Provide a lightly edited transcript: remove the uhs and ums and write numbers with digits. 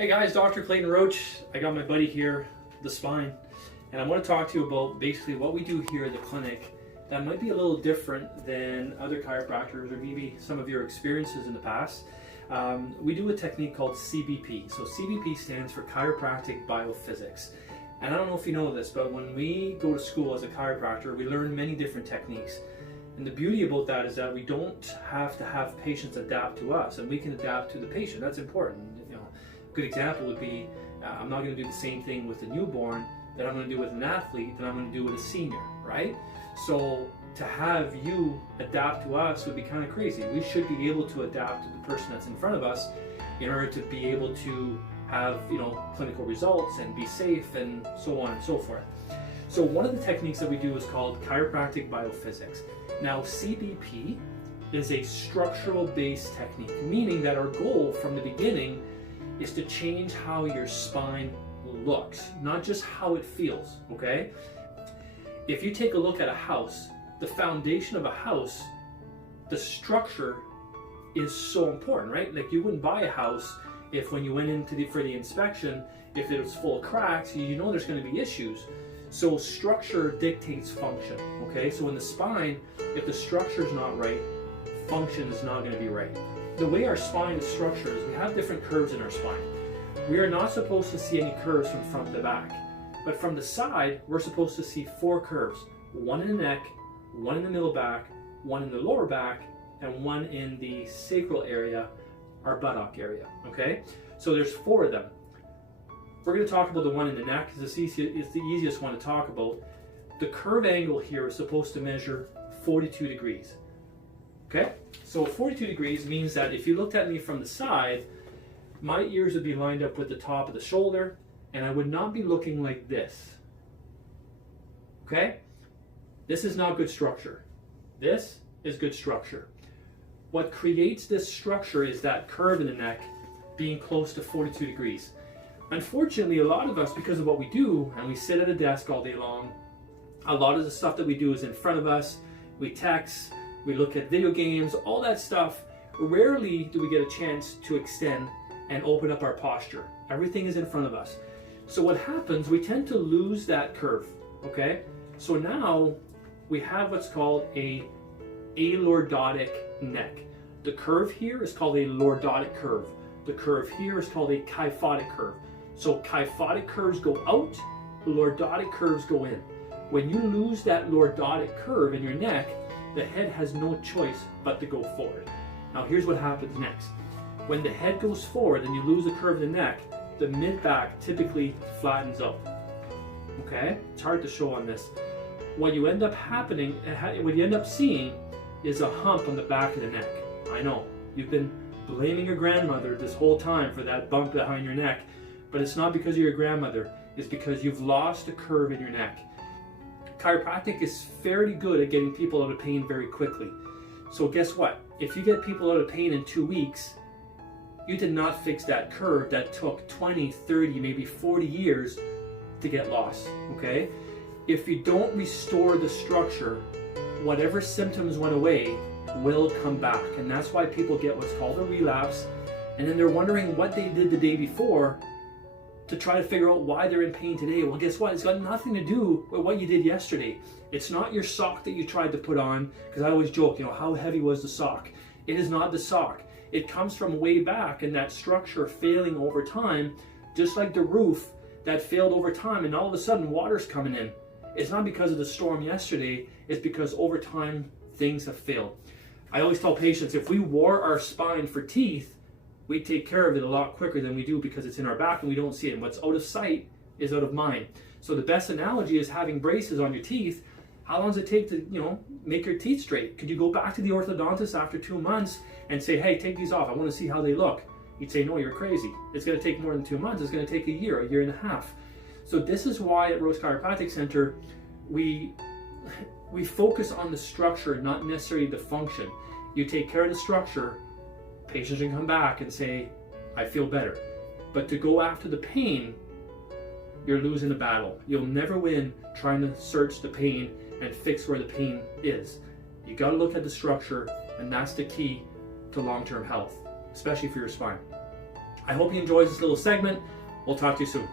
Hey guys, Dr. Clayton Roach. I got my buddy here, the spine, and I want to talk to you about basically what we do here at the clinic that might be a little different than other chiropractors or maybe some of your experiences in the past. We do a technique called CBP. So CBP stands for Chiropractic Biophysics. And I don't know if you know this, but when we go to school as a chiropractor, we learn many different techniques. And the beauty about that is that we don't have to have patients adapt to us, and we can adapt to the patient. That's important. A good example would be, I'm not going to do the same thing with a newborn that I'm going to do with an athlete that I'm going to do with a senior, right? So to have you adapt to us would be kind of crazy. We should be able to adapt to the person that's in front of us in order to be able to have, clinical results and be safe and so on and so forth. So one of the techniques that we do is called Chiropractic Biophysics. Now CBP is a structural based technique, meaning that our goal from the beginning is to change how your spine looks, not just how it feels, okay? If you take a look at a house, the foundation of a house, the structure is so important, right? Like you wouldn't buy a house if when you went into for the inspection, if it was full of cracks, you know there's going to be issues. So structure dictates function, okay? So in the spine, if the structure is not right, function is not going to be right. The way our spine is structured is we have different curves in our spine. We are not supposed to see any curves from front to back, but from the side, we're supposed to see 4 curves. One in the neck, one in the middle back, one in the lower back, and one in the sacral area, our buttock area, okay? So there's 4 of them. We're going to talk about the one in the neck because it's the easiest one to talk about. The curve angle here is supposed to measure 42 degrees. Okay, so 42 degrees means that if you looked at me from the side, my ears would be lined up with the top of the shoulder, and I would not be looking like this. Okay, this is not good structure. This is good structure. What creates this structure is that curve in the neck being close to 42 degrees. Unfortunately, a lot of us, because of what we do, and we sit at a desk all day long, a lot of the stuff that we do is in front of us. We text, we look at video games, all that stuff. Rarely do we get a chance to extend and open up our posture. Everything is in front of us. So what happens, we tend to lose that curve, okay? So now we have what's called a alordotic neck. The curve here is called a lordotic curve. The curve here is called a kyphotic curve. So kyphotic curves go out, lordotic curves go in. When you lose that lordotic curve in your neck, the head has no choice but to go forward. Now here's what happens next. When the head goes forward and you lose the curve in the neck, the mid-back typically flattens out. Okay? It's hard to show on this. What you end up seeing is a hump on the back of the neck. I know, you've been blaming your grandmother this whole time for that bump behind your neck, but it's not because of your grandmother, it's because you've lost a curve in your neck. Chiropractic is fairly good at getting people out of pain very quickly. So guess what? If you get people out of pain in 2 weeks, you did not fix that curve that took 20, 30, maybe 40 years to get lost, okay? If you don't restore the structure, whatever symptoms went away will come back. And that's why people get what's called a relapse. And then they're wondering what they did the day before to try to figure out why they're in pain today. Well, guess what? It's got nothing to do with what you did yesterday. It's not your sock that you tried to put on, because I always joke, how heavy was the sock? It is not the sock. It comes from way back and that structure failing over time, just like the roof that failed over time and all of a sudden water's coming in. It's not because of the storm yesterday, it's because over time things have failed. I always tell patients, if we wore our spine for teeth, we take care of it a lot quicker than we do because it's in our back and we don't see it. And what's out of sight is out of mind. So the best analogy is having braces on your teeth. How long does it take to, make your teeth straight? Could you go back to the orthodontist after 2 months and say, hey, take these off, I want to see how they look? He'd say, no, you're crazy. It's going to take more than 2 months. It's going to take a year and a half. So this is why at Rose Chiropractic Center, we focus on the structure, not necessarily the function. You take care of the structure, patients can come back and say, I feel better. But to go after the pain, you're losing the battle. You'll never win trying to search the pain and fix where the pain is. You got to look at the structure, and that's the key to long-term health, especially for your spine. I hope you enjoyed this little segment. We'll talk to you soon.